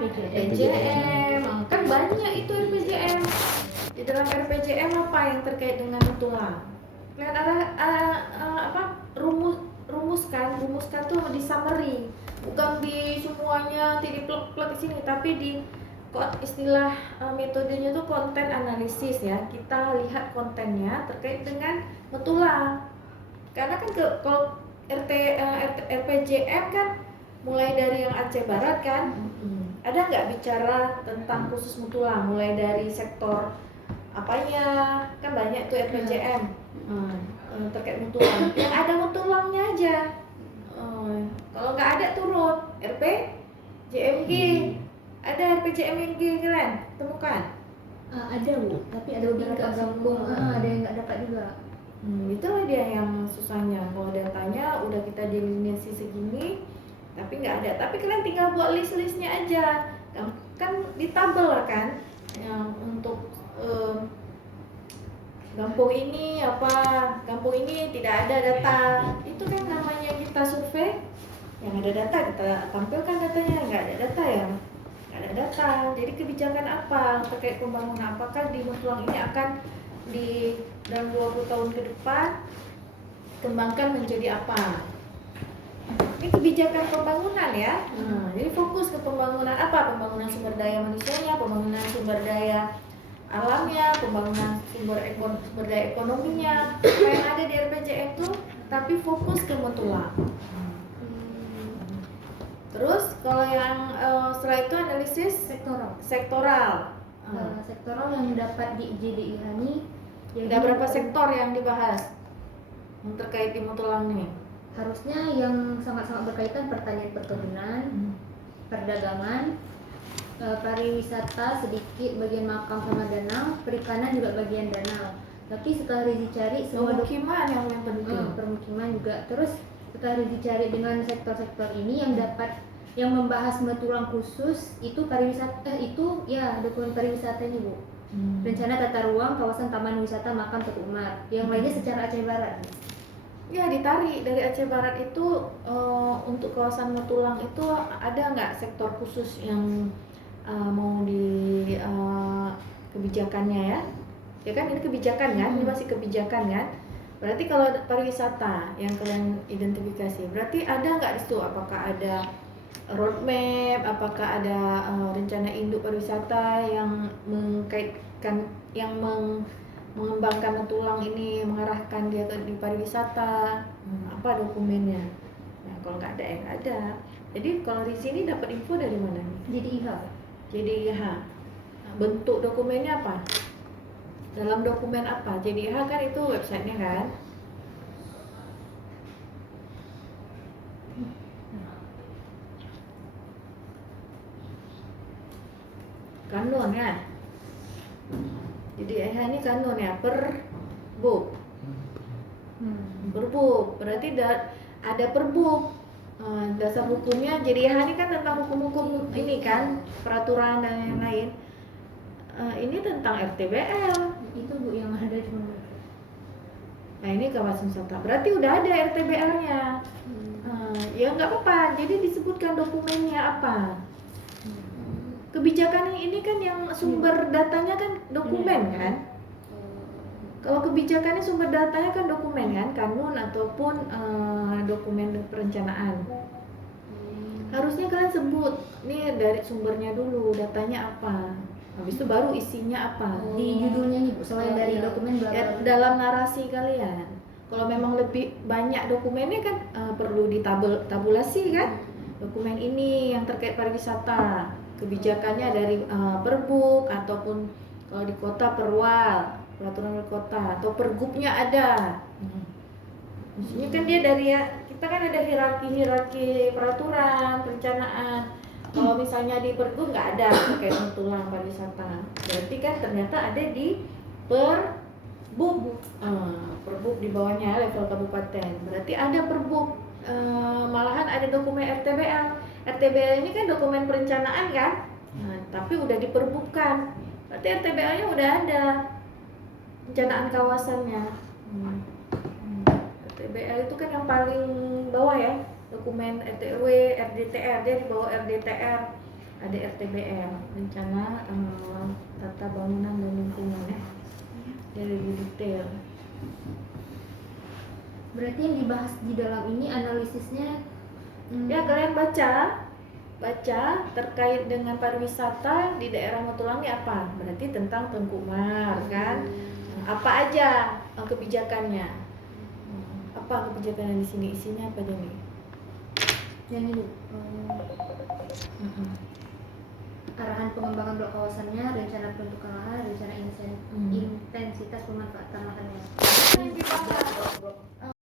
RPJM, kan banyak itu RPJM. Di dalam RPJM apa yang terkait dengan tulang? Lihat rumuskan tuh di summary, bukan di semuanya nanti di plek-plek di sini, tapi di istilah metodenya tuh konten analisis ya. Kita lihat kontennya terkait dengan tulang. Karena kan kalau RPJM kan mulai dari yang Aceh Barat kan, ada nggak bicara tentang khusus tulang, mulai dari sektor apanya, kan banyak tuh RPJM terkait tulang. Yang ada tulangnya aja. Kalau nggak ada turun RPJMG. Ada RPJMG kalian temukan? Ada Bu, tapi ada beberapa kampung ada yang nggak dapat juga. Itulah dia yang susahnya. Kalau datanya udah kita delineasi segini, tapi nggak ada. Tapi kalian tinggal buat list-listnya aja. Kan di tabel lah kan, yang untuk kampung ini apa, kampung ini tidak ada data. Itu kan namanya kita survei. Yang ada data kita tampilkan datanya, nggak ada data ya. Nggak ada data. Jadi kebijakan apa terkait pembangunan? Apakah di Mutulang ini akan di dalam 20 tahun ke depan kembangkan menjadi apa? Ini kebijakan pembangunan ya. Jadi fokus ke pembangunan apa? Pembangunan sumber daya manusianya, pembangunan sumber daya alamnya, pembangunan sumber daya ekonominya. Apa yang ada di RPJM itu, tapi fokus ke Mutulang. Terus kalau yang setelah itu analisis sektoral. Sektoral yang dapat di JDIH ini ada berapa sektor yang dibahas yang terkait di Mutulang nih? Harusnya yang sangat-sangat berkaitan pertanian, perkebunan, perdagangan, pariwisata sedikit bagian makam sama danau, perikanan juga bagian danau. Tapi setelah dicari semua permukiman yang penting. Permukiman juga. Terus setelah dicari dengan sektor-sektor ini yang membahas Mutulang khusus itu pariwisata, itu ya dokumen pariwisatanya Bu. Rencana tata ruang kawasan taman wisata makam Teguh Umar. Yang lainnya secara Aceh Barat. Ya ditarik dari Aceh Barat itu untuk kawasan Mutulang itu ada nggak sektor khusus yang mau di kebijakannya ya? Ya kan ini kebijakan kan? Ini masih kebijakan kan? Berarti kalau pariwisata yang kalian identifikasi, berarti ada nggak di situ? Apakah ada roadmap, apakah ada rencana induk pariwisata yang mengkaitkan, yang mengembangkan Mutulang ini, mengarahkan dia ke di pariwisata, apa dokumennya? Nah, kalau nggak ada ya nggak ada. Jadi kalau di sini dapat info dari mana nih? JDIH. Nah, bentuk dokumennya apa? Dalam dokumen apa? JDIH kan itu websitenya kan? Kanun kan? Jadi ini kanun ya, perbuk. Perbuk, berarti ada perbuk. Dasar hukumnya, jadi ini kan tentang hukum-hukum ini kan, peraturan dan yang lain. Ini tentang RTBL. Itu Bu yang ada cuma. Nah ini kawasan wisata, berarti udah ada RTBL-nya. Ya nggak apa-apa, jadi disebutkan dokumennya apa. Kebijakan ini kan yang sumber datanya kan dokumen kan. Kalau kebijakannya sumber datanya kan dokumen kan, kanun ataupun dokumen perencanaan. Harusnya kalian sebut nih dari sumbernya dulu, datanya apa. Habis itu baru isinya apa. Di judulnya nih Bu, selain dari dokumen ya, dalam narasi kalian. Kalau memang lebih banyak dokumennya kan perlu ditabulasi kan. Dokumen ini yang terkait pariwisata, kebijakannya dari perbuk ataupun kalau di kota perwal, peraturan wali kota atau pergubnya ada. Maksudnya kan dia dari kita kan ada hierarki peraturan, perencanaan. Kalau misalnya di pergub nggak ada terkait Mutulang pariwisata, berarti kan ternyata ada di perbuk. Perbuk di bawahnya level kabupaten, berarti ada perbuk. Malahan ada dokumen RTBL. RTBL ini kan dokumen perencanaan kan, tapi udah diperbukkan. Berarti RTBL-nya udah ada perencanaan kawasannya. RTBL itu kan yang paling bawah ya, dokumen RTW, RDTR, dia di bawah RDTR. ada RTBL, rencana tata bangunan dan lingkungan. Dia lebih detail. Berarti yang dibahas di dalam ini analisisnya Ya kalian baca terkait dengan pariwisata di daerah Motulangi apa? Berarti tentang Tengku Umar kan? Apa aja kebijakannya? Apa kebijakannya di sini? Isinya apa aja nih? yang ini arahan pengembangan blok kawasannya, rencana peruntukan lahan, rencana intensitas pemanfaatan lahan.